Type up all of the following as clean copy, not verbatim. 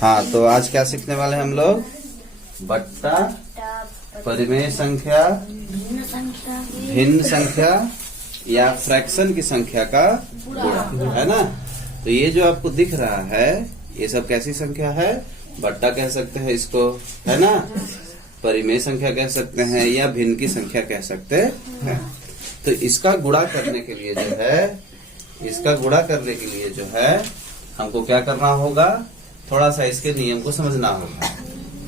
हाँ, तो आज क्या सीखने वाले हैं हम लोग? बट्टा, परिमेय संख्या, भिन्न संख्या या फ्रैक्शन की संख्या का गुणा, है ना। तो ये जो आपको दिख रहा है ये सब कैसी संख्या है? बट्टा कह सकते हैं इसको, है ना। परिमेय संख्या कह सकते हैं या भिन्न की संख्या कह सकते हैं। तो इसका गुणा करने के लिए जो है, इसका गुणा करने के लिए जो है हमको क्या करना होगा? थोड़ा सा इसके नियम को समझना होगा।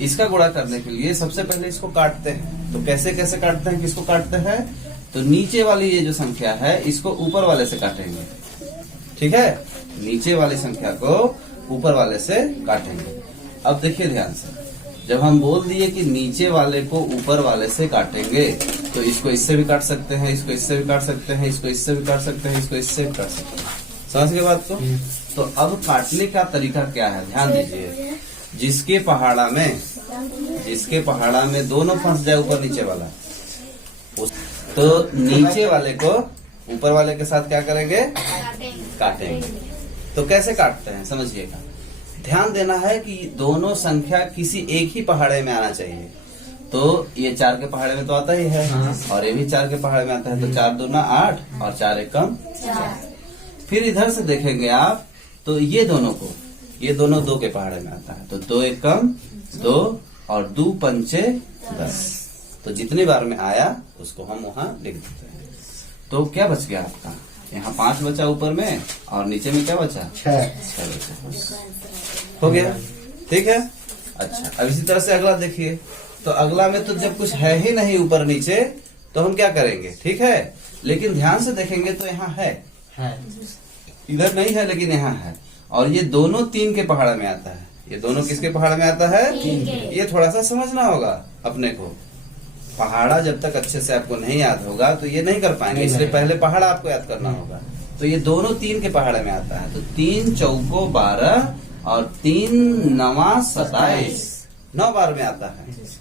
इसका गुणा करने के लिए सबसे पहले इसको काटते हैं। तो कैसे कैसे काटते हैं, किसको काटते हैं? तो नीचे वाली ये जो संख्या है इसको ऊपर वाले से काटेंगे, ठीक है। नीचे वाली संख्या को ऊपर वाले से काटेंगे। अब देखिए ध्यान से, जब हम बोल दिए कि नीचे वाले को ऊपर वाले से काटेंगे तो इसको इससे भी काट सकते हैं, इसको इससे भी काट सकते हैं, इसको इससे भी काट सकते हैं, इसको इससे भी काट सकते हैं। समझ गए बात को? तो अब काटने का तरीका क्या है, ध्यान दीजिए। जिसके पहाड़ा में दोनों फंस जाए, ऊपर नीचे वाला, तो नीचे वाले को ऊपर वाले के साथ क्या करेंगे? काटेंगे। तो कैसे काटते हैं समझिएगा। ध्यान देना है कि दोनों संख्या किसी एक ही पहाड़े में आना चाहिए। तो ये 4 के पहाड़े में तो आता ही है, और ये भी 4 के पहाड़े में आता है। तो 4 दूना 8 और 4 एकम 4। फिर इधर से देखेंगे आप तो ये दोनों को, ये दोनों 2 के पहाड़े में आता है। तो 2 एकम 2 और 2 पंचे 10। तो जितनी बार में आया उसको हम वहां लिख देते हैं। तो क्या बच गया आपका? यहाँ 5 बचा ऊपर में और नीचे में क्या बचा? 6 बचा। हो गया, ठीक है। अच्छा, अब इसी तरह से अगला देखिए। तो अगला में तो जब कुछ है ही नहीं ऊपर नीचे तो हम क्या करेंगे, ठीक है। लेकिन ध्यान से देखेंगे तो यहाँ है, इधर नहीं है लेकिन यहाँ है। और ये दोनों 3 के पहाड़ में आता है। ये दोनों किसके पहाड़ में आता है? ये थोड़ा सा समझना होगा अपने को। पहाड़ा जब तक अच्छे से आपको नहीं याद होगा तो ये नहीं कर पाएंगे, इसलिए पहले पहाड़ा आपको याद करना होगा। तो ये दोनों 3 के पहाड़ में आता है। तो 3 चौको 12 और 3 नवा 27, 9 बार में आता है।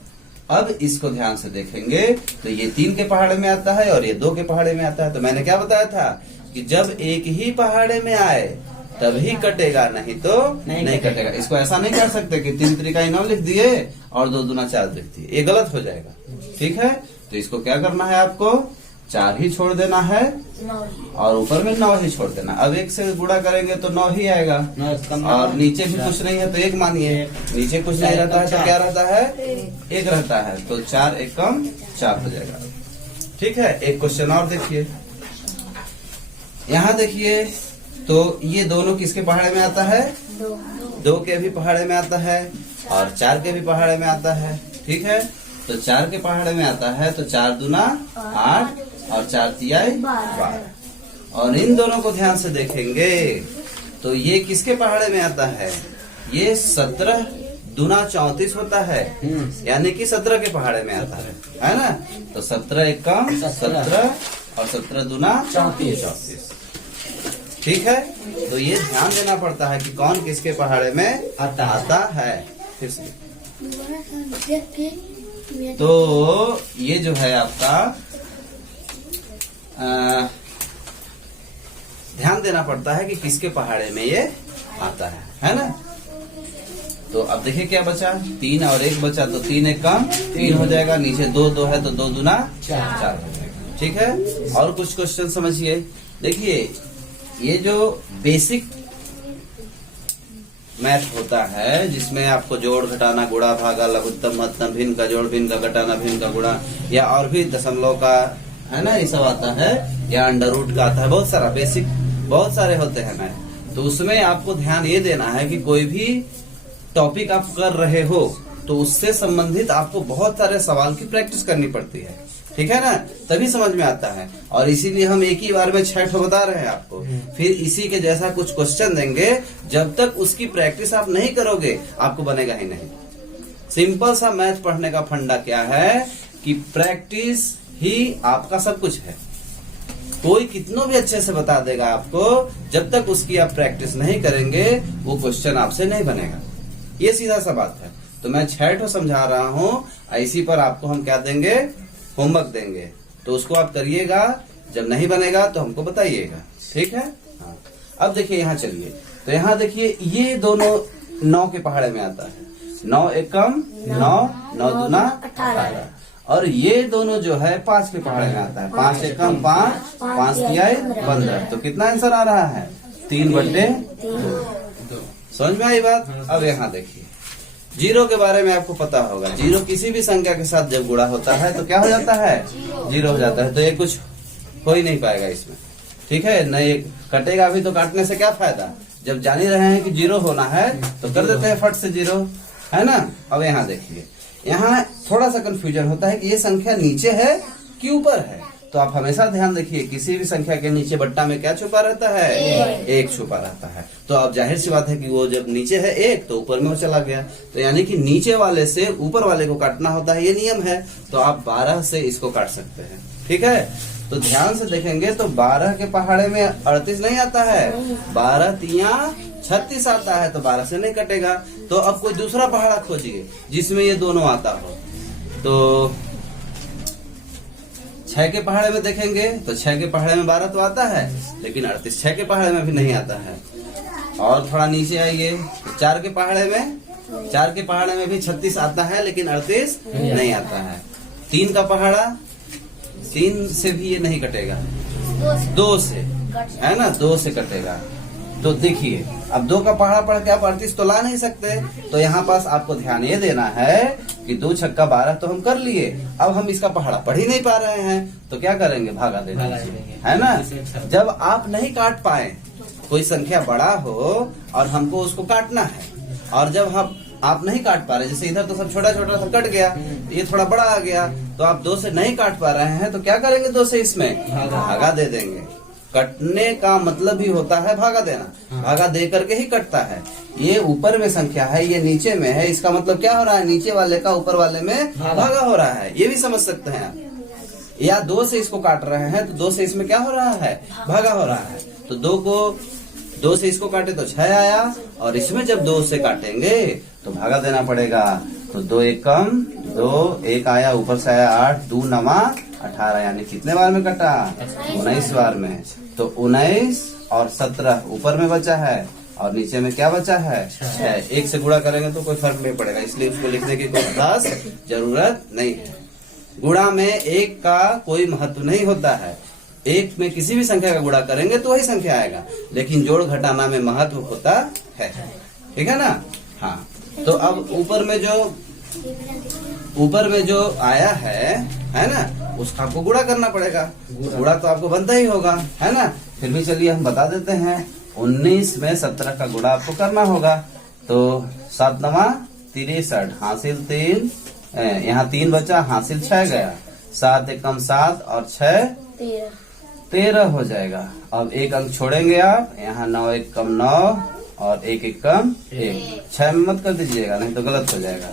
अब इसको ध्यान से देखेंगे तो ये 3 के पहाड़े में आता है और ये 2 के पहाड़े में आता है। तो मैंने क्या बताया था कि जब एक ही पहाड़े में आए तभी कटेगा, नहीं तो नहीं कटेगा। इसको ऐसा नहीं कर सकते कि 3 तरीका 9 लिख दिए और 2 दूना 4 लिख दिए, ये गलत हो जाएगा, ठीक है। तो इसको क्या करना है आपको? 4 ही छोड़ देना है और ऊपर में 9 ही छोड़ देना। अब 1 से गुणा करेंगे तो 9 ही आएगा, और नीचे भी कुछ नहीं है तो 1 मानिए। नीचे कुछ नहीं रहता है तो क्या रहता है? 1 रहता है। तो 4 एकम 4 हो जाएगा, ठीक है। एक क्वेश्चन और देखिए, यहाँ देखिए। तो ये दोनों किसके पहाड़े में आता है? 2 के भी पहाड़े में आता है और 4 के भी पहाड़े में आता है, ठीक है। तो 4 के पहाड़े में आता है तो 4 दूना 8 और 4 तियाई 12। और इन दोनों को ध्यान से देखेंगे तो ये किसके पहाड़े में आता है? ये 17 दूना 34 होता है, यानी कि 17 के पहाड़े में आता है ना। तो 17 एकम 17 और 17 दूना 34, ठीक है। तो ये ध्यान देना पड़ता है कि कौन किसके पहाड़े में आता है। फिर से तो ये जो है आपका ध्यान देना पड़ता है कि किसके पहाड़े में ये आता है ना। तो अब देखिए क्या बचा? 3 और 1 बचा, तो 3 एकम 3 हो जाएगा। नीचे 2 है तो 2 दूना 4 हो जाएगा, ठीक है। और कुछ क्वेश्चन समझिए। देखिए, ये जो बेसिक मैथ होता है जिसमें आपको जोड़, घटाना, गुणा, भागा, लघुत्तम, महत्तम, भिन्न का जोड़, भिन्न का घटाना, भिन्न का गुणा, या और भी दशमलव का, है ना, ये सब आता है, या अंडर रूट का आता है। बहुत सारा बेसिक, बहुत सारे होते हैं मैथ। तो उसमें आपको ध्यान ये देना है कि कोई भी टॉपिक आप कर रहे हो तो उससे संबंधित आपको बहुत सारे सवाल की प्रैक्टिस करनी पड़ती है, ठीक है ना, तभी समझ में आता है। और इसीलिए हम एक ही बार में 6 ठो बता रहे हैं आपको। फिर इसी के जैसा कुछ क्वेश्चन देंगे, जब तक उसकी प्रैक्टिस आप नहीं करोगे आपको बनेगा ही नहीं। सिंपल सा मैथ पढ़ने का फंडा क्या है कि प्रैक्टिस ही आपका सब कुछ है। कोई कितनों भी अच्छे से बता देगा आपको, जब तक उसकी आप प्रैक्टिस नहीं करेंगे वो क्वेश्चन आपसे नहीं बनेगा। ये सीधा सा बात है। तो मैं 6 ठो समझा रहा हूँ, इसी पर आपको हम क्या देंगे? होमवर्क देंगे। तो उसको आप करिएगा, जब नहीं बनेगा तो हमको बताइएगा, ठीक है। हाँ, अब देखिए यहाँ चलिए। तो यहाँ देखिए, ये दोनों 9 के पहाड़े में आता है। 9 एकम 9, 9 दूना 18। और ये दोनों जो है 5 के पहाड़े में आता है। 5 एकम 5, 5 तिहाई 15। तो कितना आंसर आ रहा है? 3/2। समझ में आई बात? अब यहाँ देखिए, जीरो के बारे में आपको पता होगा। जीरो किसी भी संख्या के साथ जब गुणा होता है तो क्या हो जाता है? जीरो हो जाता है। तो ये कुछ हो ही नहीं पाएगा इसमें, ठीक है? नहीं कटेगा भी तो काटने से क्या फायदा? जब जान ही रहे हैं कि जीरो होना है तो कर देते हैं फट से जीरो, है ना? अब यहाँ देखिए, यहाँ थोड़ा सा कंफ्यूजन होता है कि ये संख्या नीचे है कि ऊपर है। तो आप हमेशा ध्यान रखिए, किसी भी संख्या के नीचे बट्टा में क्या छुपा रहता है? एक छुपा रहता है। तो अब जाहिर सी बात है कि वो जब नीचे है एक तो ऊपर में वो चला गया। तो यानी कि नीचे वाले से ऊपर वाले को काटना होता है, ये नियम है। तो आप 12 से इसको काट सकते हैं, ठीक है? तो ध्यान से देखेंगे तो 12 के पहाड़े में 38 नहीं आता है, 12 तिया 36 आता है। तो 12 से नहीं कटेगा। तो अब कोई दूसरा पहाड़ा खोजिए जिसमें ये दोनों आता हो। तो 6 के पहाड़े में देखेंगे तो 6 के पहाड़े में 12 तो आता है, लेकिन 38 6 के पहाड़े में भी नहीं आता है। और थोड़ा नीचे आइए तो 4 के पहाड़े में भी 36 आता है, लेकिन 38 नहीं आता है। 3 का पहाड़ा, 3 से भी ये नहीं कटेगा, 2 से, है ना? 2 से कटेगा। तो देखिए, अब 2 का पहाड़ा पढ़ के आप 38 तो ला नहीं सकते। तो यहाँ पास आपको ध्यान ये देना है कि 2 छक्का 12 तो हम कर लिए, अब हम इसका पहाड़ा पढ़ ही नहीं पा रहे हैं। तो क्या करेंगे? भागा दे देंगे, है ना? जब आप नहीं काट पाए, कोई संख्या बड़ा हो और हमको उसको काटना है, और जब हम आप नहीं काट पा रहे, जैसे इधर तो सब छोटा छोटा सा कट गया, ये थोड़ा बड़ा आ गया, तो आप 2 से नहीं काट पा रहे हैं तो क्या करेंगे? 2 से इसमें भागा दे देंगे। कटने का मतलब ही होता है भागा देना। भागा दे करके ही कटता है। ये ऊपर में संख्या है, ये नीचे में है, इसका मतलब क्या हो रहा है? नीचे वाले का ऊपर वाले में भागा हो रहा है। ये भी समझ सकते हैं आप। या 2 से इसको काट रहे हैं तो 2 से इसमें क्या हो रहा है? भागा हो रहा है। तो 2 से इसको काटे तो 6 आया, और इसमें जब 2 से काटेंगे तो भागा देना पड़ेगा। तो 2 एकम 2, 1 आया, ऊपर से आया 8, 2 नवा 18, यानी कितने बार में कटा? 19 बार में। तो 19 और 17 ऊपर में बचा है, और नीचे में क्या बचा है? 6। 1 से गुणा करेंगे तो कोई फर्क नहीं पड़ेगा, इसलिए उसको लिखने की कोई खास जरूरत नहीं है। गुणा में 1 का कोई महत्व नहीं होता है। 1 में किसी भी संख्या का गुणा करेंगे तो वही संख्या आएगा, लेकिन जोड़ घटाना में महत्व होता है, ठीक है ना? हाँ, तो अब ऊपर में जो आया है ना, उसका आपको गुणा करना पड़ेगा। गुणा तो आपको बनता ही होगा, है ना? फिर भी चलिए हम बता देते हैं। 19 में 17 का गुणा आपको करना होगा। तो 7 नवा 63, हासिल 3, यहाँ 3 बचा, हासिल 6 गया। 7 एकम 7 और 6 13 हो जाएगा। अब 1 अंक छोड़ेंगे आप, यहाँ 9 एकम 9 और 1 एकम 1। 6 में मत कर दीजिएगा, नहीं तो गलत हो जाएगा,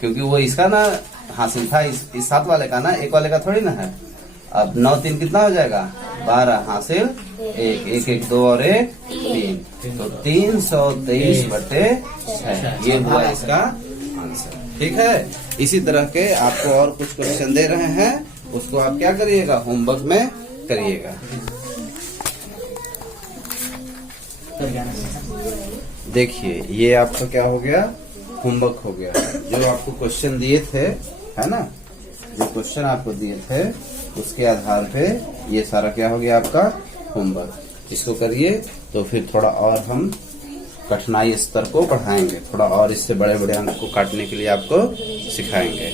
क्योंकि वो इसका ना हासिल था, इस 7 वाले का ना, 1 वाले का थोड़ी ना है। अब 9 3 कितना हो जाएगा? 12, हासिल 1, 1 1 2 और 1 3। तो 323/6 ये हुआ इसका आंसर, ठीक है? इसी तरह के आपको और कुछ क्वेश्चन दे रहे हैं, उसको आप क्या करिएगा? होमवर्क में करिएगा। देखिए, ये आपका क्या हो गया? होमवर्क हो गया। जो आपको क्वेश्चन दिए थे, है ना, जो क्वेश्चन आपको दिए थे उसके आधार पे ये सारा क्या हो गया? आपका होमवर्क। इसको करिए तो फिर थोड़ा और हम कठिनाई स्तर को बढ़ाएंगे, थोड़ा और इससे बड़े बड़े अंक को काटने के लिए आपको सिखाएंगे।